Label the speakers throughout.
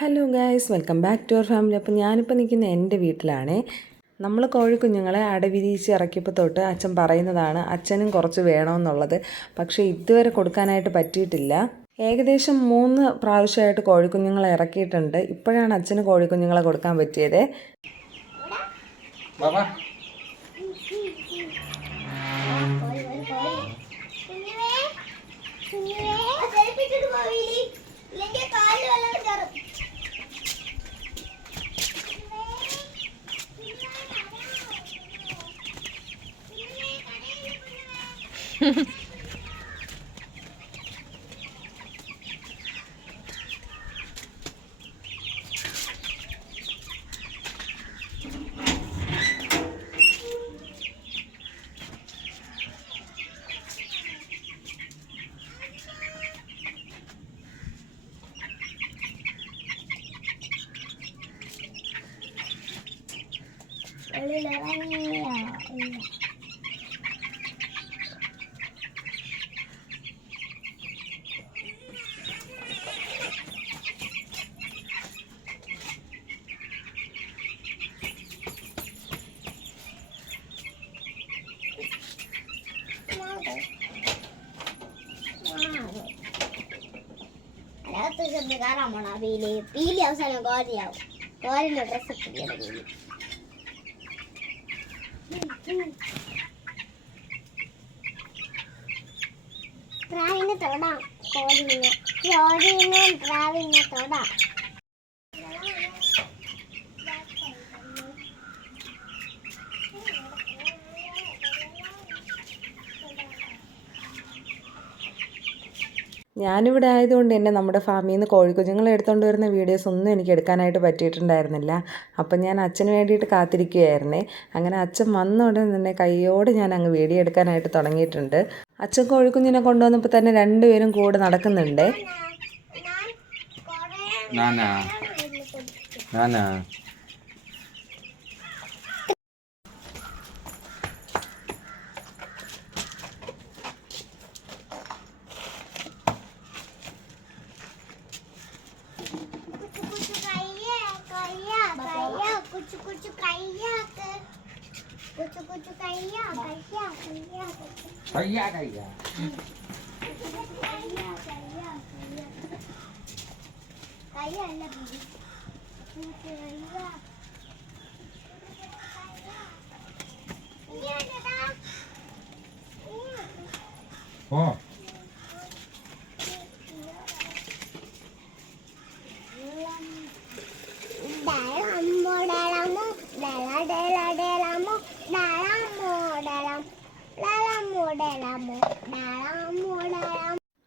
Speaker 1: Hello guys welcome back to our family അപ്പോൾ ഞാനിപ്പോൾ നിൽക്കുന്ന എന്റെ വീട്ടിലാണ്. നമ്മൾ കോഴിക്കുഞ്ഞുങ്ങളെ അടവിരിച്ച് ഇറക്കിയപ്പോൾ തൊട്ട് അച്ഛൻ പറയുന്നതാണ് അച്ഛനും കുറച്ച് വേണമെന്നുള്ളത്. പക്ഷേ ഇതുവരെ കൊടുക്കാനായിട്ട് പറ്റിയിട്ടില്ല. ഏകദേശം മൂന്ന് പ്രാവശ്യമായിട്ട് കോഴിക്കുഞ്ഞുങ്ങളെ ഇറക്കിയിട്ടുണ്ട്. ഇപ്പോഴാണ് അച്ഛന് കോഴിക്കുഞ്ഞുങ്ങളെ കൊടുക്കാൻ പറ്റിയത്.
Speaker 2: ഇല്ലെങ്കിൽ
Speaker 3: കുഞ്ഞുവേ കുഞ്ഞുവേ തെറിപ്പിച്ചിട്ട് പോവില്ലേ ഇല്ലെങ്കിൽ കാലിൽ വല്ലതും കയറും അതിനകത്ത് ചെന്ന് കയറാൻ പോണ പീലി പീലി അവസാനം കോരിയാവും കോരിന്റെ ഡ്രസ് ഇട്ടിരിക്കണം പീലി പ്രാവിനെ തൊടാം കോഴിനെ കോഴിനെ പ്രാവിനെ തൊടാം.
Speaker 1: ഞാനിവിടെ ആയതുകൊണ്ട് തന്നെ നമ്മുടെ ഫാമിൽ നിന്ന് കോഴിക്കുഞ്ഞുങ്ങളെ എടുത്തുകൊണ്ട് വരുന്ന വീഡിയോസ് ഒന്നും എനിക്ക് എടുക്കാനായിട്ട് പറ്റിയിട്ടുണ്ടായിരുന്നില്ല. അപ്പം ഞാൻ അച്ഛന് വേണ്ടിയിട്ട് കാത്തിരിക്കുകയായിരുന്നേ. അങ്ങനെ അച്ഛൻ വന്ന ഉടനെ തന്നെ കൈയോടെ ഞാൻ അങ്ങ് വീഡിയോ എടുക്കാനായിട്ട് തുടങ്ങിയിട്ടുണ്ട്. അച്ഛൻ കോഴിക്കുഞ്ഞിനെ കൊണ്ടുവന്നപ്പോൾ തന്നെ രണ്ടുപേരും കൂടെ നടക്കുന്നുണ്ടേ.
Speaker 3: 咕吱咕吱，该要该要该要。该要
Speaker 2: 该要。
Speaker 3: 该要该要该
Speaker 2: 要。
Speaker 3: 该要该要。该要该要。该要该。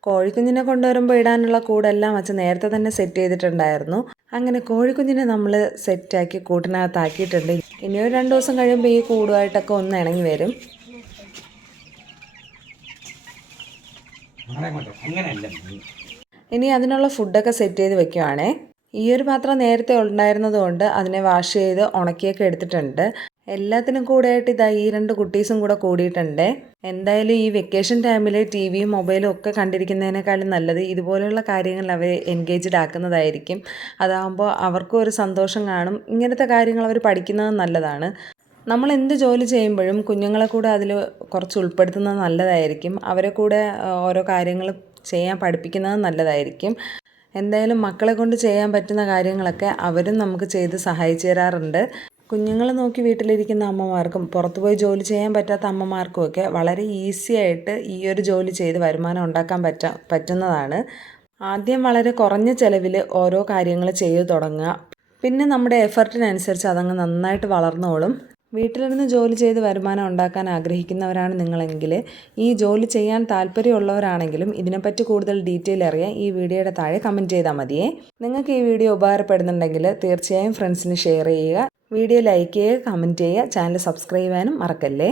Speaker 1: കോഴിക്കുഞ്ഞിനെ കൊണ്ടുവരുമ്പോൾ ഇടാനുള്ള കൂടെല്ലാം അച്ഛൻ നേരത്തെ തന്നെ സെറ്റ് ചെയ്തിട്ടുണ്ടായിരുന്നു. അങ്ങനെ കോഴിക്കുഞ്ഞിനെ നമ്മൾ സെറ്റാക്കി കൂട്ടിനകത്താക്കിയിട്ടുണ്ട്. ഇനി ഒരു രണ്ട് ദിവസം കഴിയുമ്പോൾ ഈ കൂടുമായിട്ടൊക്കെ ഒന്ന് ഇണങ്ങി വരും. ഇനി അതിനുള്ള ഫുഡൊക്കെ സെറ്റ് ചെയ്ത് വെക്കുവാണേ. ഈ ഒരു പാത്രം നേരത്തെ ഉണ്ടായിരുന്നത് കൊണ്ട് അതിനെ വാഷ് ചെയ്ത് ഉണക്കിയൊക്കെ എടുത്തിട്ടുണ്ട്. എല്ലാത്തിനും കൂടെയായിട്ട് ഇതാ ഈ രണ്ട് കുട്ടീസും കൂടെ കൂടിയിട്ടുണ്ട്. എന്തായാലും ഈ വെക്കേഷൻ ടൈമിൽ ടി വിയും മൊബൈലും ഒക്കെ കണ്ടിരിക്കുന്നതിനേക്കാളും നല്ലത് ഇതുപോലെയുള്ള കാര്യങ്ങൾ അവർ എൻഗേജ്ഡ് ആക്കുന്നതായിരിക്കും. അതാകുമ്പോൾ അവർക്കും ഒരു സന്തോഷം കാണും. ഇങ്ങനത്തെ കാര്യങ്ങൾ അവർ പഠിക്കുന്നത് നല്ലതാണ്. നമ്മൾ എന്ത് ജോലി ചെയ്യുമ്പോഴും കുഞ്ഞുങ്ങളെ കൂടെ അതിൽ കുറച്ച് ഉൾപ്പെടുത്തുന്നത് നല്ലതായിരിക്കും. അവരെ കൂടെ ഓരോ കാര്യങ്ങൾ ചെയ്യാൻ പഠിപ്പിക്കുന്നത് നല്ലതായിരിക്കും. എന്തായാലും മക്കളെ കൊണ്ട് ചെയ്യാൻ പറ്റുന്ന കാര്യങ്ങളൊക്കെ അവരും നമുക്ക് ചെയ്ത് സഹായിച്ചു തരാറുണ്ട്. കുഞ്ഞുങ്ങളെ നോക്കി വീട്ടിലിരിക്കുന്ന അമ്മമാർക്കും പുറത്തുപോയി ജോലി ചെയ്യാൻ പറ്റാത്ത അമ്മമാർക്കും ഒക്കെ വളരെ ഈസി ആയിട്ട് ഈ ഒരു ജോലി ചെയ്ത് വരുമാനം ഉണ്ടാക്കാൻ പറ്റ പറ്റുന്നതാണ്. ആദ്യം വളരെ കുറഞ്ഞ ചിലവിൽ ഓരോ കാര്യങ്ങൾ ചെയ്തു തുടങ്ങുക. പിന്നെ നമ്മുടെ എഫർട്ടിനനുസരിച്ച് അതങ്ങ് നന്നായിട്ട് വളർന്നോളും. വീട്ടിലിരുന്ന് ജോലി ചെയ്ത് വരുമാനം ഉണ്ടാക്കാൻ ആഗ്രഹിക്കുന്നവരാണ് നിങ്ങളെങ്കിൽ ഈ ജോലി ചെയ്യാൻ താല്പര്യമുള്ളവരാണെങ്കിലും ഇതിനെപ്പറ്റി കൂടുതൽ ഡീറ്റെയിൽ അറിയാൻ ഈ വീഡിയോയുടെ താഴെ കമന്റ് ചെയ്താൽ മതിയേ. നിങ്ങൾക്ക് ഈ വീഡിയോ ഉപകാരപ്പെടുന്നുണ്ടെങ്കിൽ തീർച്ചയായും ഫ്രണ്ട്സിന് ഷെയർ ചെയ്യുക വീഡിയോ ലൈക്ക് ചെയ്യുക കമന്റ് ചെയ്യുക ചാനൽ സബ്സ്ക്രൈബ് ചെയ്യാനും മറക്കല്ലേ?